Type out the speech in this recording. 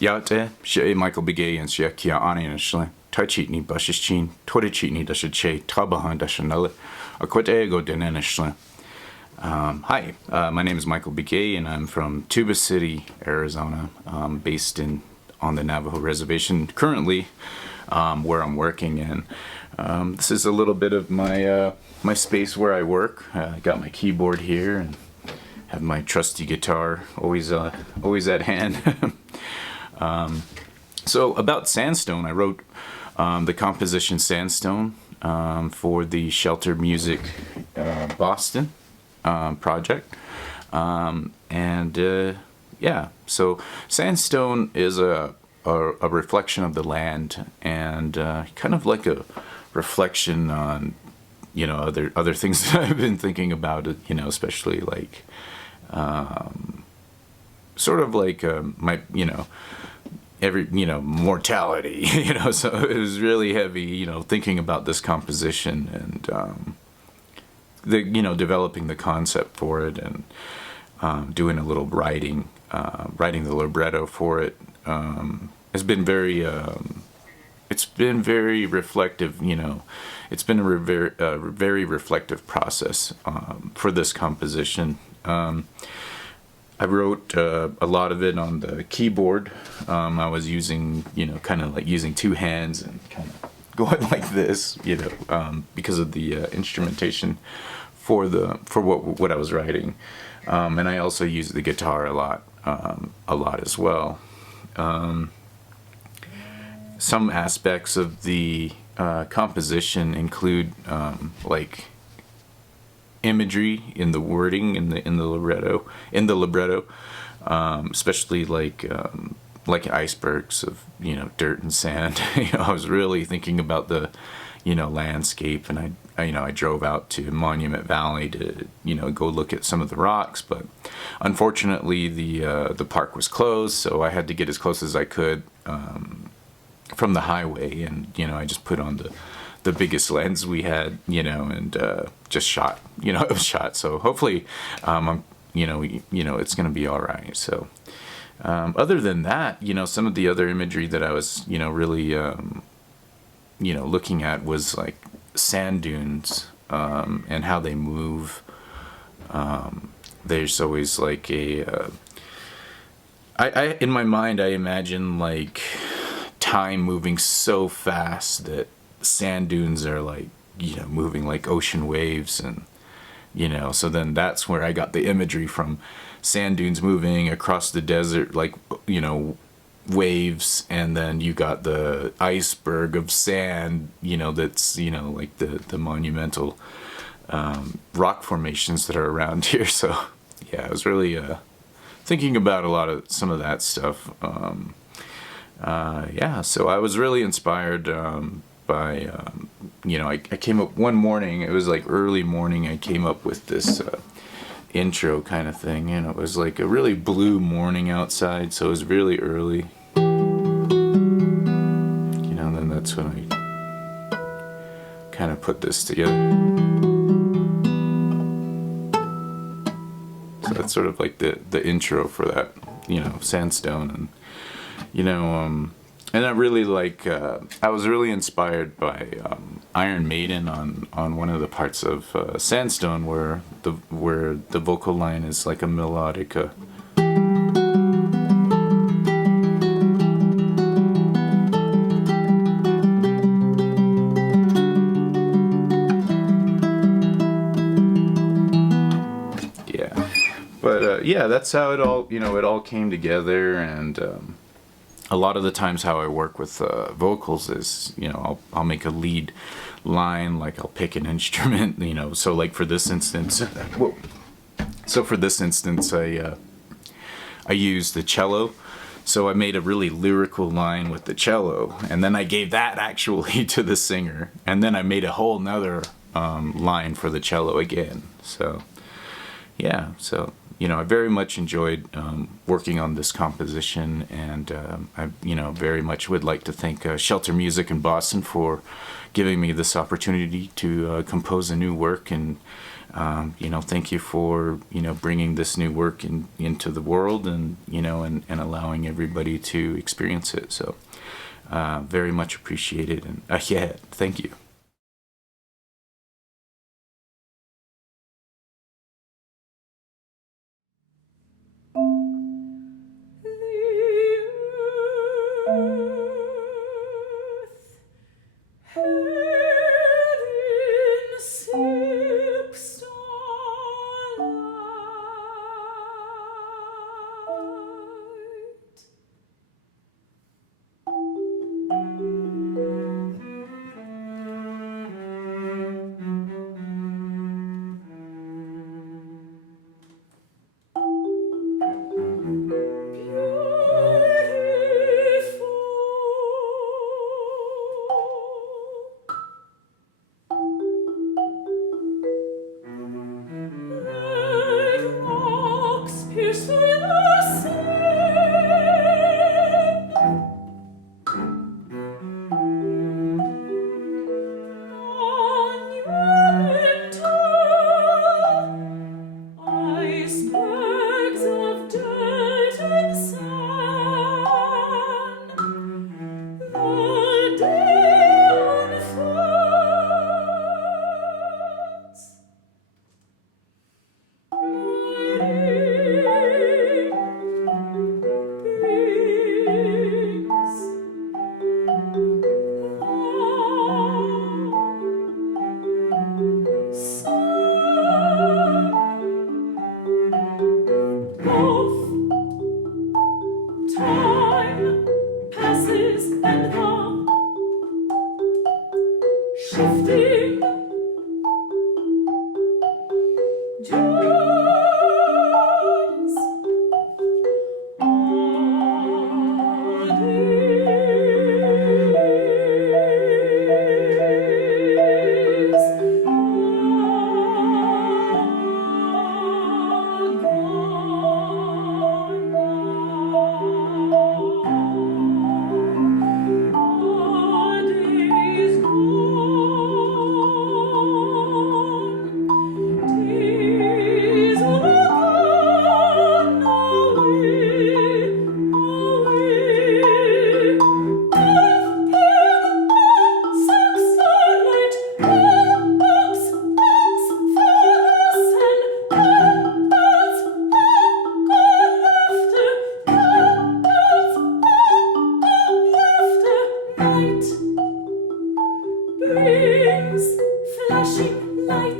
Yaute, she Michael Begay and she kia ani initially. Taichitni bushichin, Torichitni dasha che, Tabahan dasha nulla, a quit ego din initially. Hi, my name is Michael Begay and I'm from Tuba City, Arizona, based on the Navajo Reservation currently, where I'm working in. This is a little bit of my my space where I work. I got my keyboard here and have my trusty guitar always at hand. So about Sandstone, I wrote the composition Sandstone for the Shelter Music Boston project. Yeah, so Sandstone is a reflection of the land and kind of like a reflection on, you know, other things that I've been thinking about, you know, especially like sort of like my, you know, mortality, you know, so it was really heavy, you know, thinking about this composition and developing the concept for it and doing a little writing the libretto for it has been very it's been very reflective, you know. It's been a very reflective process for this composition. I wrote a lot of it on the keyboard. I was using, you know, kind of like using two hands and kind of going like this, you know, because of the instrumentation for what I was writing. And I also used the guitar a lot as well. Some aspects of the composition include like imagery in the wording in the libretto, especially like icebergs of, you know, dirt and sand. You know, I was really thinking about the, you know, landscape, and I drove out to Monument Valley to, you know, go look at some of the rocks, but unfortunately the park was closed, so I had to get as close as I could from the highway, and, you know, I just put on the biggest lens we had, you know, and just shot, you know, it was shot. So hopefully, you know, it's going to be all right. So other than that, you know, some of the other imagery that I was, you know, really, you know, looking at was like sand dunes and how they move. There's always like I in my mind, I imagine like time moving so fast that sand dunes are like, you know, moving like ocean waves, and, you know, so then that's where I got the imagery from, sand dunes moving across the desert like, you know, waves, and then you got the iceberg of sand, you know, that's, you know, like the monumental rock formations that are around here. So yeah, I was really thinking about some of that stuff. Yeah, so I was really inspired by, you know, I came up one morning, it was like early morning, I came up with this intro kind of thing, and it was like a really blue morning outside, so it was really early. You know, then that's when I kind of put this together. So that's sort of like the intro for that, you know, Sandstone, and, you know, and I really like, I was really inspired by Iron Maiden on one of the parts of Sandstone where the vocal line is like a melodica. Yeah, but yeah, that's how it all, you know, it all came together. And a lot of the times how I work with vocals is, you know, I'll make a lead line, like I'll pick an instrument, you know, so like for this instance, I used the cello, so I made a really lyrical line with the cello, and then I gave that actually to the singer, and then I made a whole nother line for the cello again. So yeah, so I very much enjoyed working on this composition, and I, very much would like to thank Shelter Music in Boston for giving me this opportunity to compose a new work, and thank you for bringing this new work into the world, and and allowing everybody to experience it. So very much appreciated, and yeah, thank you. Icebergs of dirt and sand, the day unfolds. Time passes and the shifting joys all days brings flashing light.